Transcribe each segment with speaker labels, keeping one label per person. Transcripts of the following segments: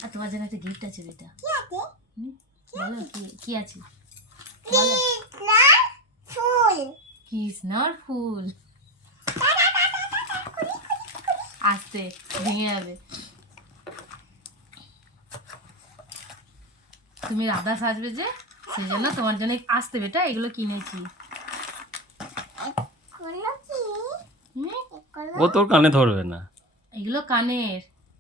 Speaker 1: আর তোমার জন্য একটা গিফট আছে বেটা।
Speaker 2: কি আছে?
Speaker 1: বলো কি আছে?
Speaker 2: ফুল।
Speaker 1: কৃষ্ণর ফুল। আস্তে ভেঙে যাবে। তুমি রাধা সাজবে যে, সেই জন্য তোমার জন্য আসতে বেটা এগুলো কিনেছি।
Speaker 3: ও তোর কানে ধরবে না।
Speaker 1: এগুলো কানের।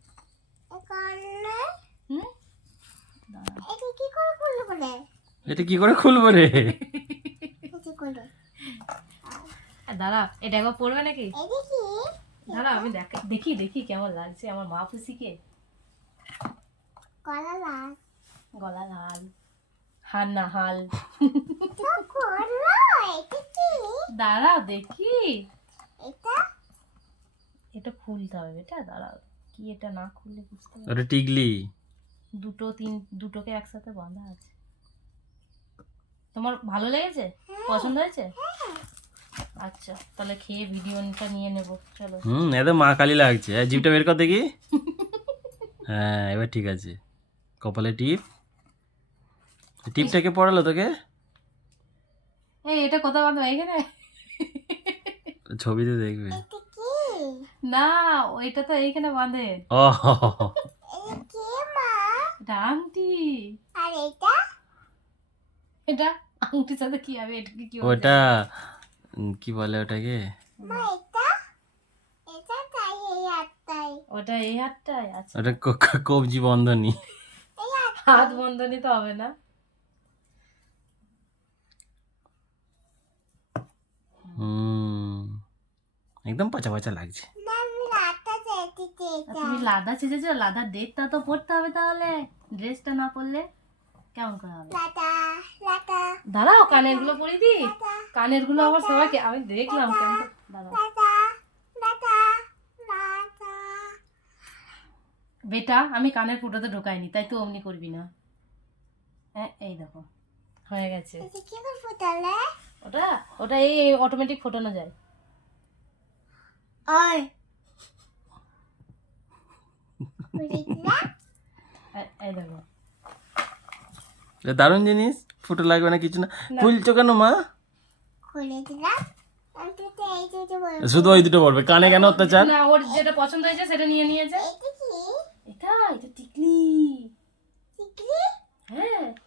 Speaker 3: এটা কি করে খুলবো রে?
Speaker 1: দাঁড়া, এটা একবার পড়বে নাকি? দাঁড়া আমি দেখি কেমন লাগছে আমার মা পুষিকে। গলা লাল, হার না হাল। দাঁড়াও দেখি। এটা খুলতে হবে বেটা, দাঁড়াও। কি এটা না খুললে বুঝতে পারবে?
Speaker 3: ওটা টিকলি।
Speaker 1: দুটোকে একসাথে বাঁধা আছে। তোমার ভালো লেগেছে? পছন্দ হয়েছে? আচ্ছা তাহলে খেয়ে ভিডিওটা নিয়ে নেব, চলো।
Speaker 3: এত মা কালী লাগছে। জিপটা বের কর দেখি। হ্যাঁ এবার ঠিক আছে। কপালে টিপ। টিপটাকে পড়ালো তোকে?
Speaker 1: এই এটা কোথাও বাঁধবে এখানে?
Speaker 3: ছবিতে দেখবে।
Speaker 1: না ওইটা তো এইখানে বাঁধে।
Speaker 3: ও
Speaker 1: এটা আংটি। এটা আংটির সাথে কি হবে? এটাকে কি বলে?
Speaker 3: ওটা কি বলে ওটাকে?
Speaker 1: ওটা এই হাতটায় আছে।
Speaker 3: ওটা কবজি বন্ধনী।
Speaker 1: হাত বন্ধনী তো হবে না।
Speaker 3: একদম পচা পচা লাগছে।
Speaker 1: তুমি লাদা চেয়েছো, লাদা ড্রেসটা তো পরতে হবে, তাহলে ড্রেসটা না পরলে কেমন করে হবে? দাঁড়াও কানের গুলো পরিয়ে দি। কানের গুলো আবার সবাইকে আমি দেখলাম কেমন। দাঁড়াও বেটা, আমি কানের ফুটোতে ঢোকাইনি, তাই তো অমনি করবি না। হ্যাঁ এই দেখো হয়ে গেছে। ওটা ওটা এই অটোমেটিক ফোটানো যায়। এই দেখো
Speaker 3: দারুণ জিনিস। ফুটো লাগবে না কিছু না। খুলছো কেন মা? শুধু ওই দুটো পড়বে, কানে কেন অত্যাচার?
Speaker 1: না ওর যেটা পছন্দ হয়েছে সেটা নিয়ে নিয়েছে। এটা টিকলি। হ্যাঁ